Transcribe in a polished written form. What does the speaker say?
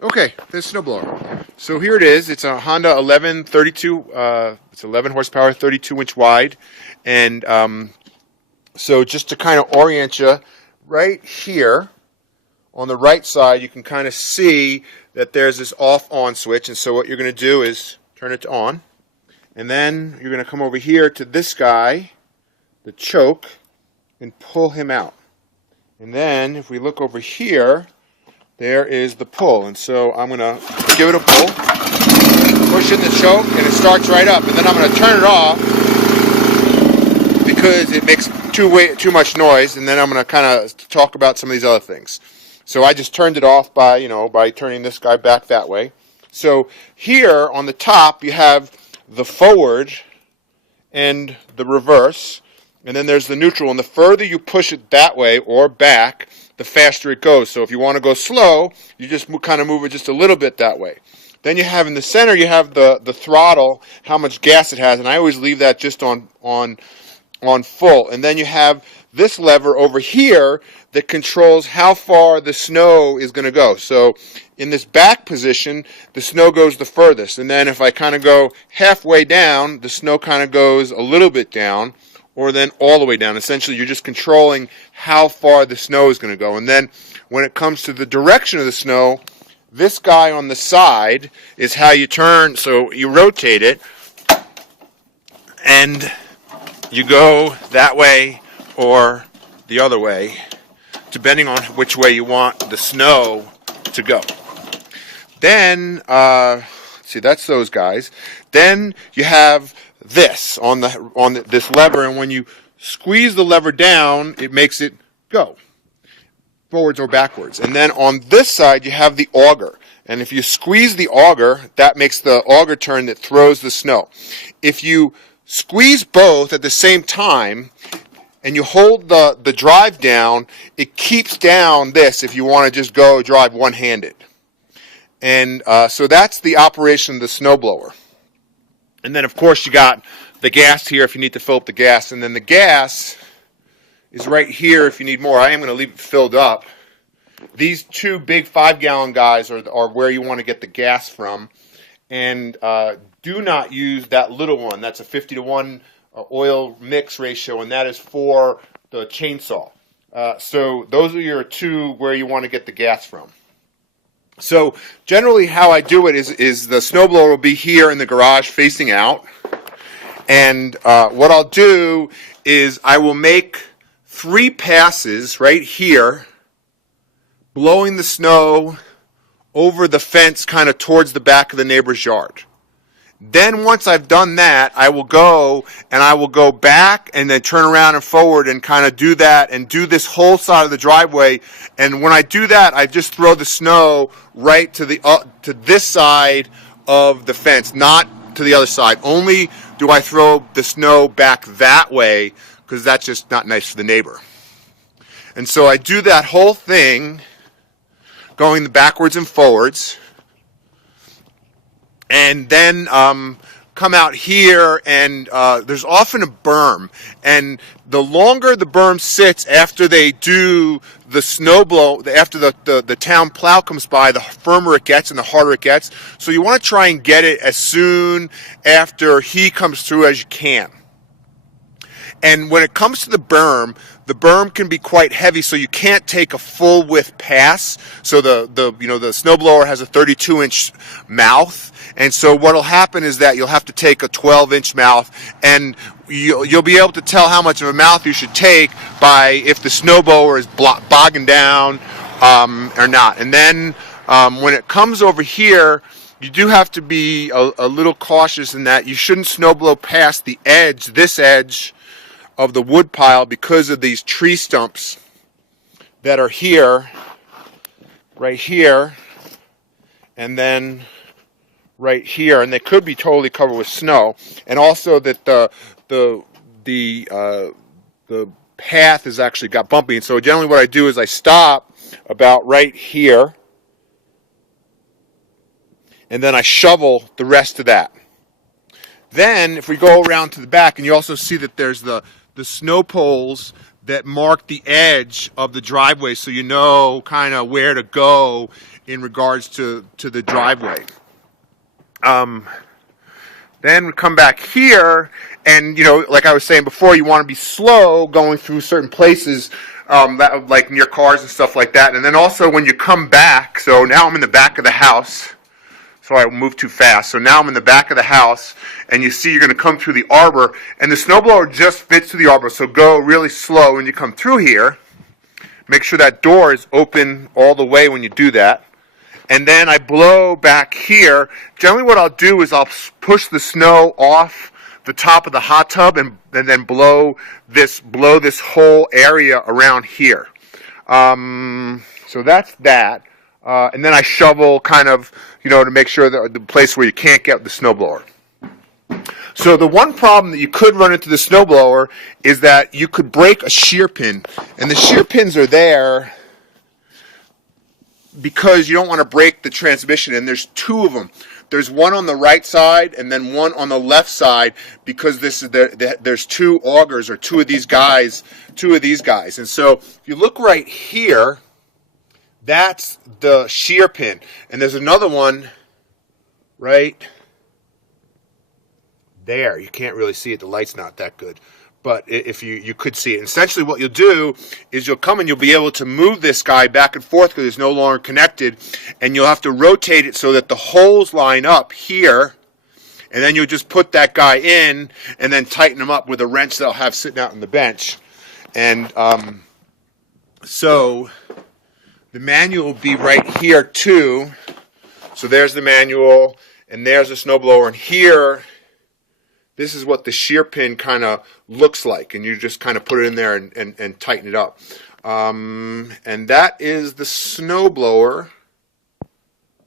Okay, this snowblower. So here it is. It's a Honda 1132. It's 11 horsepower, 32 inch wide, and so just to kind of orient you, right here on the right side, you can kind of see that there's this off-on switch. And so what you're going to do is turn it to on, and then you're going to come over here to this guy, the choke, and pull him out. And then if we look over here, there is the pull, and so I'm going to give it a pull, push in the choke, and it starts right up. And then I'm going to turn it off because it makes too much noise, and then I'm going to kind of talk about some of these other things. So I just turned it off by turning this guy back that way. So here on the top you have the forward and the reverse, and then there's the neutral. And the further you push it that way or back, the faster it goes. So if you want to go slow, you just kind of move it just a little bit that way. Then you have in the center, you have the throttle, how much gas it has, and I always leave that just on full. And then you have this lever over here that controls how far the snow is going to go. So in this back position, the snow goes the furthest. And then if I kind of go halfway down, the snow kind of goes a little bit down, or then all the way down. Essentially, you're just controlling how far the snow is going to go. And then when it comes to the direction of the snow, this guy on the side is how you turn. So you rotate it, and you go that way or the other way, depending on which way you want the snow to go. Then, see, that's those guys. Then you have this on this lever, and when you squeeze the lever down, it makes it go forwards or backwards. And then on this side, you have the auger. And if you squeeze the auger, that makes the auger turn that throws the snow. If you squeeze both at the same time and you hold the drive down, it keeps down this if you want to just go drive one-handed. And so that's the operation of the snowblower. And then, of course, you got the gas here if you need to fill up the gas. And then the gas is right here if you need more. I am going to leave it filled up. These two big 5-gallon guys are where you want to get the gas from. And do not use that little one. That's a 50-to-1 oil mix ratio, and that is for the chainsaw. So those are your two where you want to get the gas from. So generally how I do it is the snowblower will be here in the garage facing out. And what I'll do is I will make 3 passes right here, blowing the snow over the fence kind of towards the back of the neighbor's yard. Then once I've done that, I will go back and then turn around and forward and kind of do that and do this whole side of the driveway. And when I do that, I just throw the snow right to this side of the fence, not to the other side. Only do I throw the snow back that way because that's just not nice for the neighbor. And so I do that whole thing, going backwards and forwards. And then come out here, and there's often a berm. And the longer the berm sits after they do the snow blow, after the town plow comes by, the firmer it gets and the harder it gets. So you want to try and get it as soon after he comes through as you can. And when it comes to the berm can be quite heavy, so you can't take a full width pass. So the snowblower has a 32-inch mouth, and so what'll happen is that you'll have to take a 12-inch mouth, and you'll be able to tell how much of a mouth you should take by if the snowblower is bogging down or not. And then when it comes over here, you do have to be a little cautious in that you shouldn't snowblow past the edge, this edge of the wood pile, because of these tree stumps that are here, right here, and then right here, and they could be totally covered with snow. And also that the path has actually got bumpy. And so generally what I do is I stop about right here, and then I shovel the rest of that. Then if we go around to the back, and you also see that there's the snow poles that mark the edge of the driveway, so you know kind of where to go in regards to the driveway. Then we come back here, and you know, like I was saying before, you want to be slow going through certain places, like near cars and stuff like that. And then also when you come back, so now I'm in the back of the house. So I moved too fast. So now I'm in the back of the house, and you see you're going to come through the arbor, and the snowblower just fits through the arbor. So go really slow when you come through here. Make sure that door is open all the way when you do that. And then I blow back here. Generally what I'll do is I'll push the snow off the top of the hot tub and then blow this whole area around here. So that's that. And then I shovel kind of, you know, to make sure that the place where you can't get the snowblower. So the one problem that you could run into the snowblower is that you could break a shear pin. And the shear pins are there because you don't want to break the transmission, and there's two of them. There's one on the right side and then one on the left side, because there's two augers, or two of these guys. And so if you look right here, that's the shear pin. And there's another one right there. You can't really see it. The light's not that good. But if you could see it. And essentially what you'll do is you'll come and you'll be able to move this guy back and forth because it's no longer connected. And you'll have to rotate it so that the holes line up here. And then you'll just put that guy in and then tighten him up with a wrench they'll have sitting out on the bench. And so the manual will be right here too. So there's the manual, and there's the snowblower. And here, this is what the shear pin kind of looks like, and you just kind of put it in there and tighten it up. And that is the snowblower.